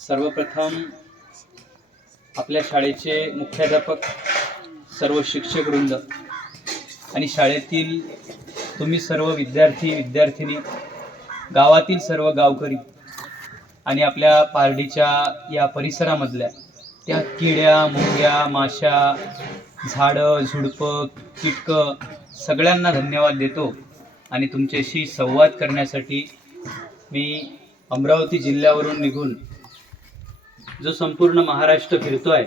सर्वप्रथम आपल्या शाळेचे मुख्याध्यापक सर्व शिक्षक वृंद आणि शाळेतील तुम्ही सर्व विद्यार्थी विद्यार्थिनी गावातील सर्व गावकरी आणि आपल्या पारडीच्या या परिसरामधल्या त्या किड्या मुंग्या माशा झाडं झुडपं किटकं सगळ्यांना धन्यवाद देतो आणि तुमच्याशी संवाद करण्यासाठी मी अमरावती जिल्ह्यावरून निघून जो संपूर्ण महाराष्ट्र फिरतोय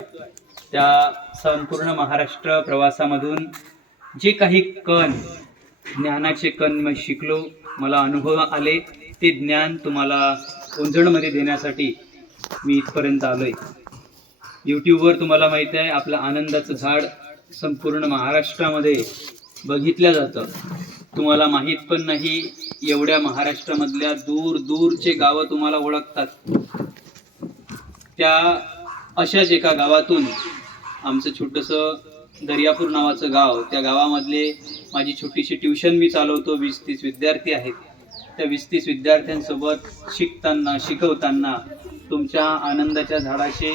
त्या संपूर्ण महाराष्ट्र प्रवासामधून जे काही कण ज्ञानाचे कण मी शिकलो मला अनुभव आले ते ज्ञान तुम्हाला उंजणमध्ये देण्यासाठी मी इथपर्यंत आलोय. यूट्यूबवर तुम्हाला माहीत आहे आपलं आनंदाचं झाड संपूर्ण महाराष्ट्रामध्ये बघितलं जातं. तुम्हाला माहीत पण नाही एवढ्या महाराष्ट्रामधल्या दूर दूरचे गावं तुम्हाला ओळखतात. त्या अशाच एका गावातून आमचं छोटंसं दर्यापूर नावाचं गाव त्या गावामधले माझी छोटीशी ट्युशन मी चालवतो वीस तीस विद्यार्थी आहेत. त्या वीस तीस विद्यार्थ्यांसोबत शिकताना शिकवताना तुमच्या आनंदाच्या झाडाचे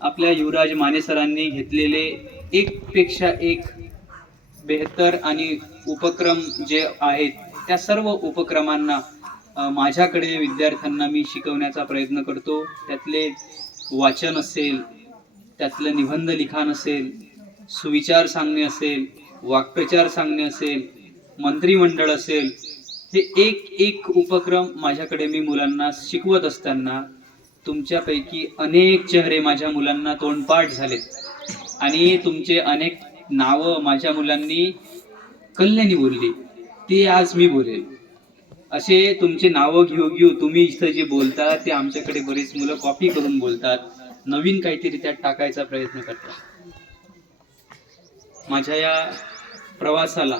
आपल्या युवराज मानेसरांनी घेतलेले एकपेक्षा एक बेहतर आणि उपक्रम जे आहेत त्या सर्व उपक्रमांना माझ्याकडे विद्यार्थ्यांना मी शिकवण्याचा प्रयत्न करतो. त्यातले वाचन असेल त्यातलं निबंध लिखाण असेल सुविचार सांगणे असेल वाक्प्रचार सांगणे असेल मंत्रिमंडळ असेल हे एक एक उपक्रम माझ्याकडे मी मुलांना शिकवत असताना तुमच्यापैकी अनेक चेहरे माझ्या मुलांना तोंडपाठ झालेत. आणि तुमचे अनेक नावं माझ्या मुलांनी कल्याणी बोलली. ते आज मी बोलेल. असे तुमचे नावं घेऊ घेऊ तुम्ही इथं जे बोलता ते आमच्याकडे बरीच मुलं कॉपी करून बोलतात. नवीन काहीतरी त्यात टाकायचा प्रयत्न करतात. माझ्या या प्रवासाला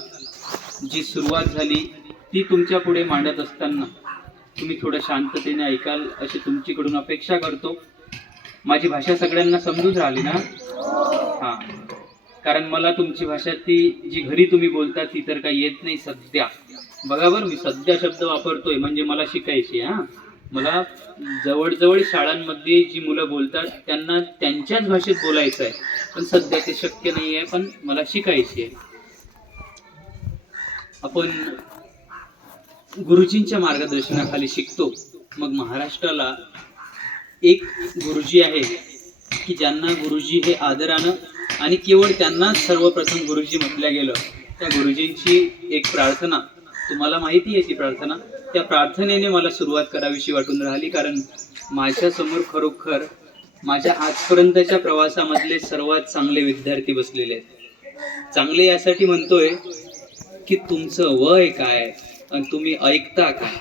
जी सुरुवात झाली ती तुमच्यापुढे मांडत असताना तुम्ही थोडं शांततेने ऐकाल अशी तुमच्याकडून अपेक्षा करतो. माझी भाषा सगळ्यांना समजून राहिली ना? हां. कारण मला तुमची भाषा ती जी घरी तुम्ही बोलता ती तर काही येत नाही सध्या. बघा बरं मी सध्या शब्द वापरतोय म्हणजे मला शिकायची हा. मला जवळजवळ शाळांमध्ये जी मुलं बोलतात त्यांना त्यांच्याच भाषेत बोलायचं आहे. पण सध्या ते शक्य नाही आहे पण मला शिकायची आहे. आपण गुरुजींच्या मार्गदर्शनाखाली शिकतो. मग महाराष्ट्राला एक गुरुजी आहे की ज्यांना गुरुजी हे आदरानं आणि केवळ त्यांनाच सर्वप्रथम गुरुजी म्हटलं गेलं. त्या गुरुजींची एक प्रार्थना तुम्हाला माहिती आहे ती प्रार्थना? त्या प्रार्थनेने मला सुरुवात करावीशी वाटून राहिली कारण माझ्यासमोर खरोखर माझ्या आजपर्यंतच्या प्रवासामधले सर्वात चांगले विद्यार्थी बसलेले आहेत. चांगले यासाठी म्हणतोय की तुमचं वय काय आणि तुम्ही ऐकता काय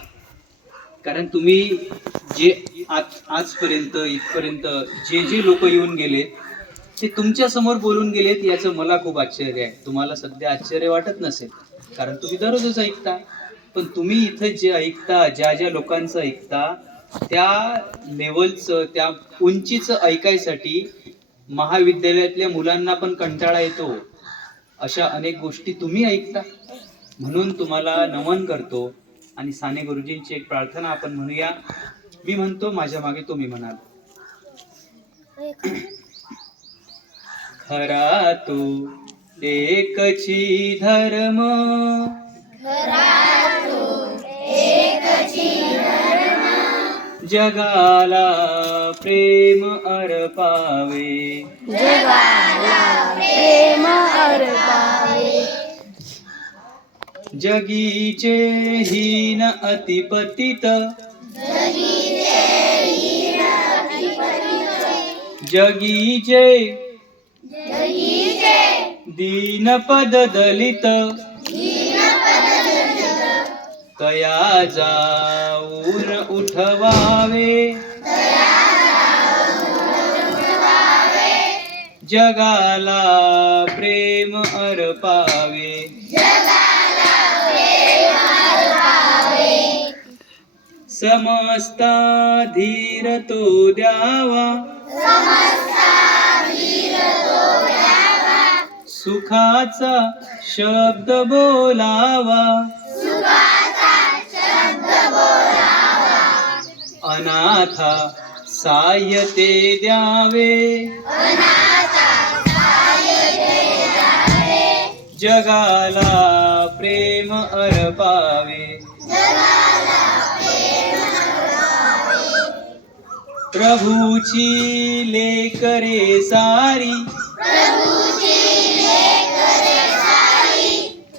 कारण तुम्ही जे आज आजपर्यंत इथपर्यंत जे जे लोक येऊन गेले ते तुमच्यासमोर बोलून गेलेत याचं मला खूप आश्चर्य आहे. तुम्हाला सध्या आश्चर्य वाटत नसेल. कारण तुम्ही दररोजच ऐकता. पण तुम्ही इथं जे ऐकता ज्या ज्या लोकांचं ऐकता त्या लेवलचं त्या उंचीचं ऐकायसाठी महाविद्यालयातल्या मुलांना पण कंटाळा येतो. अशा अनेक गोष्टी तुम्ही ऐकता. म्हणून तुम्हाला नमन करतो. आणि साने गुरुजींची एक प्रार्थना आपण म्हणूया. मी म्हणतो माझ्या मागे तुम्ही म्हणाल. खरा तू एकची धर्म. जगाला प्रेम अर्पावे. प्रेम अर्पावे जगीचे हीन अतिपतित. जगीचे दीनपद दलित कया जाऊन उठवावे. जगाला प्रेम अर्पावे. समस्ता धीर तो द्यावा. सुखाचा शब्द बोलावा. अनाथा साह्य ते द्यावे. जगाला प्रेम अर्पावे. प्रभूची लेकरे सारी.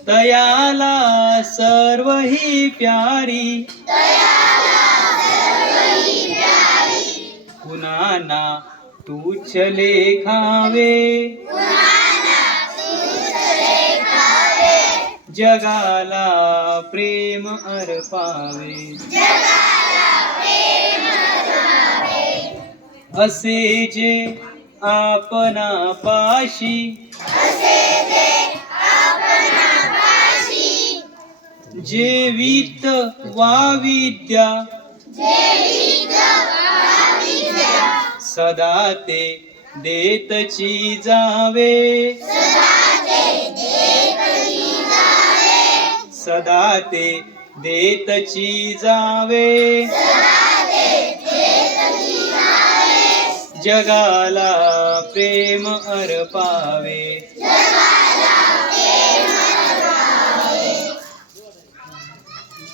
तयाला सर्व ही प्यारी. कुणाना तुच्छ लेखावे. जगाला प्रेम अर्पावे. असे जे आपणापाशी जे वित्त वा विद्या सदा ते देतची जावे. सदा ते देतची जावे. जगाला प्रेम अर्पावे.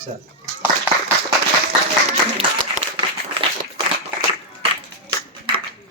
चल.